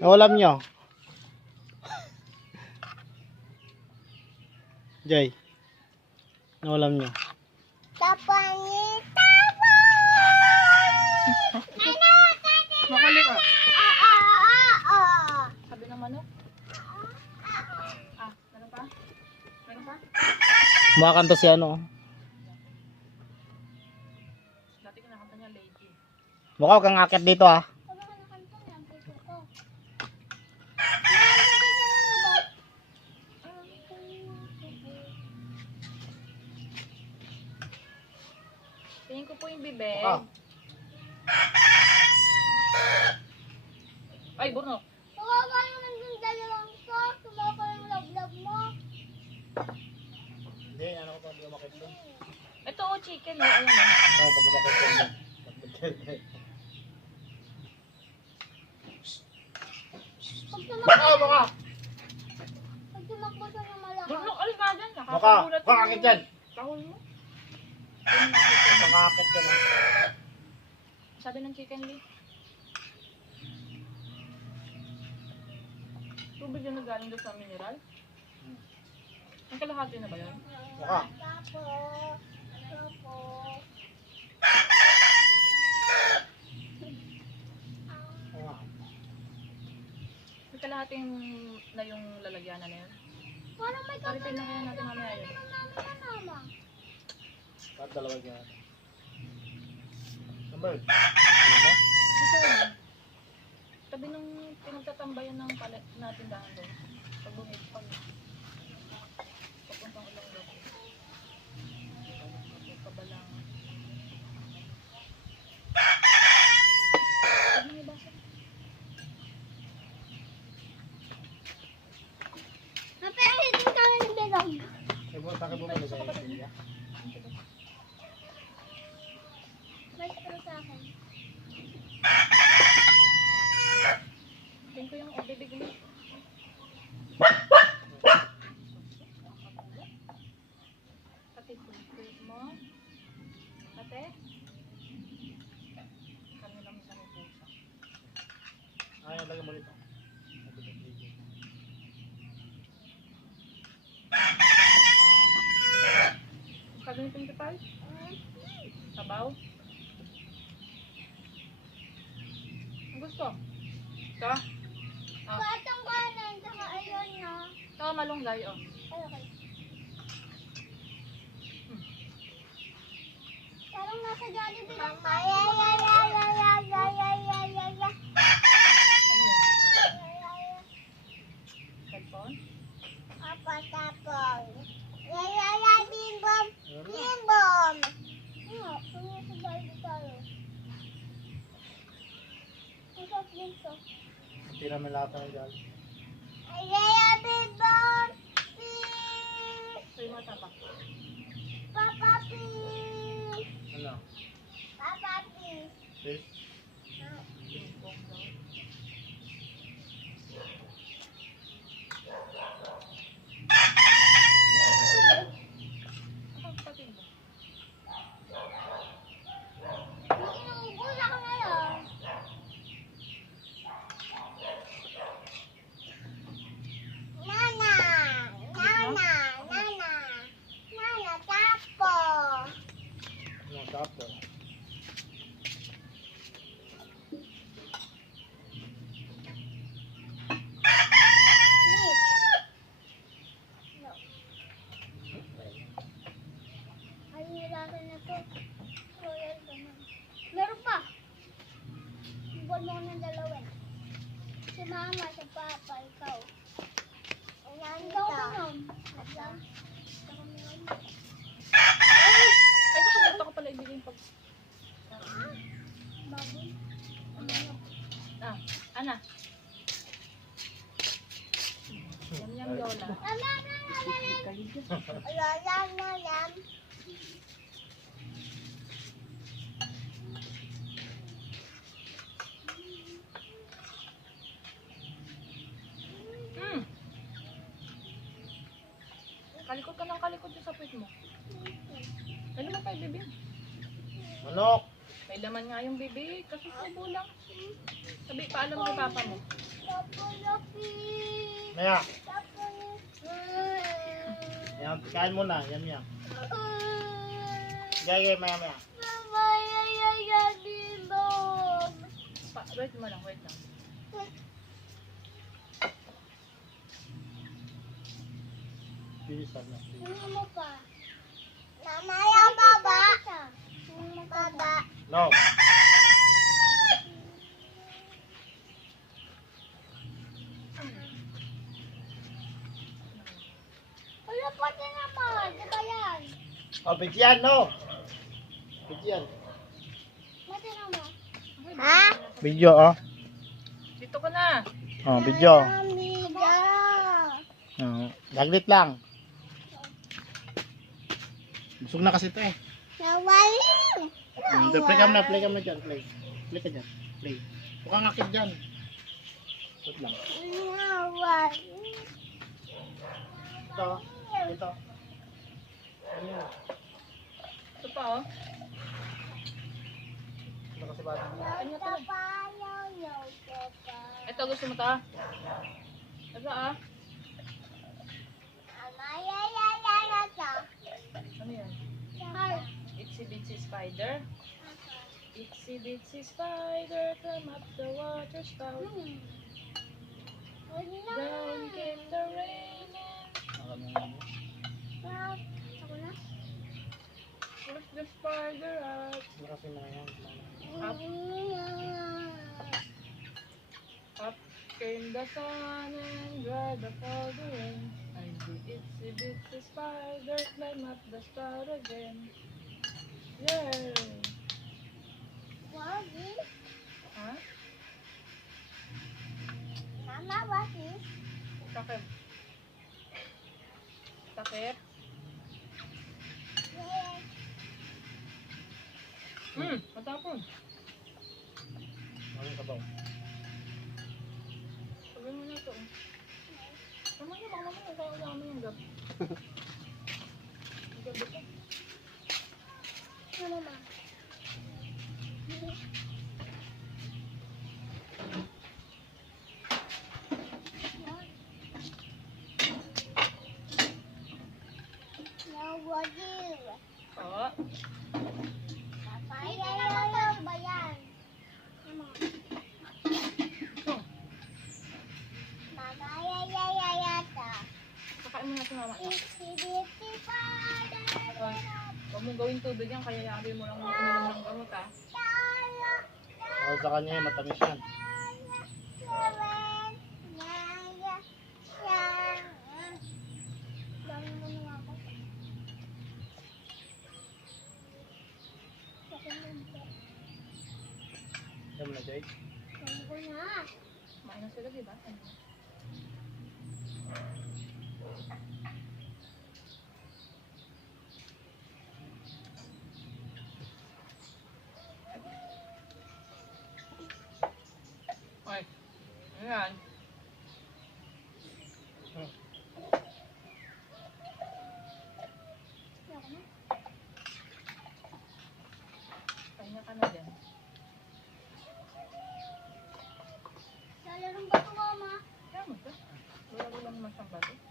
Ang ulam nyo? Jay, ang ulam nyo? Tapangit! Makalik ka. Sabi ng manok. Ah, meron pa? Meron pa? Kumakanta si ano. Mukha kang akit dito ha. Tingin ko po yung bibig. Ah. Ay, burno. Kawawa naman yung dalawang ko. Tumawa yung love-love mo. Hindi, ano ko pa, hindi ko makikita. Ito o, chicken. Oh, Ayan o. Oh. Oo, pag makikita. Pag makikita. Baka, baka. pag tumakbo siya ng malakas. Bruno, alis ka dyan. Baka, baka yung akit dyan. Tahol mo. Nakakit. Baka ka na. Sabi ng chicken lee. Tubig yung nagaling doon sa mineral? Ang kalahati na ba yun? Baka. Tapo, tapo. Baka. Kalahating na yung lalagyanan na yun. Parang may Paritin na kaya natin mamaya yun. Kahit dalawa ka. Number. Ano mo? Tabi nung pinagtatambayan ng palit na tindahan doon. Pag bumit akin. Ko yung bibig mo. Pati bibig mo. Pati. Kano lang sa pusa. Ayaw lang mo nito. Pagkakas ng principal? Mm. Sabaw? Sabaw? Gusto? Ito? Ah, Batang kanan, saka ayun na. ito malunggay oh. Ay, okay. Parang nasa Jollibee lang tayo. Ay, ay, ay, ay, ay, ay, ay, ay, ay, ay. Ano yun? Ay, ay, ay. Headphone? Apa tapong? Ay, ay, ay, bim bom. Bim bom. Ano, ano sa Jollibee tayo? Isang dito. Tira mo lahat ng dyan. Ay, ay, ay, bim bom. Beep. Ito yung mata pa. Papa, please. Ano? Papa, please. Fish? Ping-pong daw. Ano kapatid mo? Inuubos ako ngayon. Nana! Nana! Nana! Nana, tapo! Ano? Tapo. Please. No. Nilatan na to. Royal ganun. Meron pa. Buwan mo ng dalawa. Si mama, si papa, ikaw. Ayan, ikaw ka nun. Ay, nakalimutan ko pala ibigay pag... Baboy. Ah, Ana. Yam yam yola. Alam. Alam, alam, alam. Hmm. Kalikot ka ng kalikot yung sa puwit mo. Ano mo pa ibibig? Manok! May laman nga yung bibig. Kasi subo lang. Sabi, paalam kay papa mo. Maya, yan, kain mo na. Yan, yan. Gaya, maya, maya. Mama, yaya, dito. Pa, wait mo lang, wait lang. Bilisan na. Ano mo pa? Mama, yung baba. Baba. No. Wala pa din naman. Di ba yan? Oh, bigyan, no. Bigyan. Mati naman. Ha? Video, oh. Dito ka na. Oh, video. Amiga. Oh, daglit lang. Busog na kasi ito eh. Nawali. Hmm, play ka na, play ka na dyan, play. Play ka dyan, play. Huwag kang akit dyan. Wait lang. Ito, ito. Yun? Ito pa, oh. Ano kasi ba? Ano to? Tapayaw, papa. Ito, gusto mo ta? Ito, ah. Itsy bitsy spider. Itsy bitsy spider, come up the water spout. Hmm. Down came the rain and Wow. Ako na? pushed the spider out. Ano kasi mga yan? Up. Up came the sun and dried up all the rain. And the itsy bitsy spider climbed up the spout again. Yay! This. Ha? Mama, what is? Takip. Takip? Yes. Hmm, matapon. Ano ka ba? Sabi mo na ito. Tama niya, baka. Yung gabi pa. Ano, ma? Now, what is? Oo. Papayayayay ba yan? Ano? Ito. Papayayayayata. Kakain mo na ito mama. Father. Ah, Huwag mong gawin tubig yan, kaya yabi mo lang ng gamot ah. Oh, sa kanya matamis yan. Na, Jay. Kumain na sila, di ba? Ano? Ay, ayan. Pahinga ka na dyan. Kaya mo ito. Wala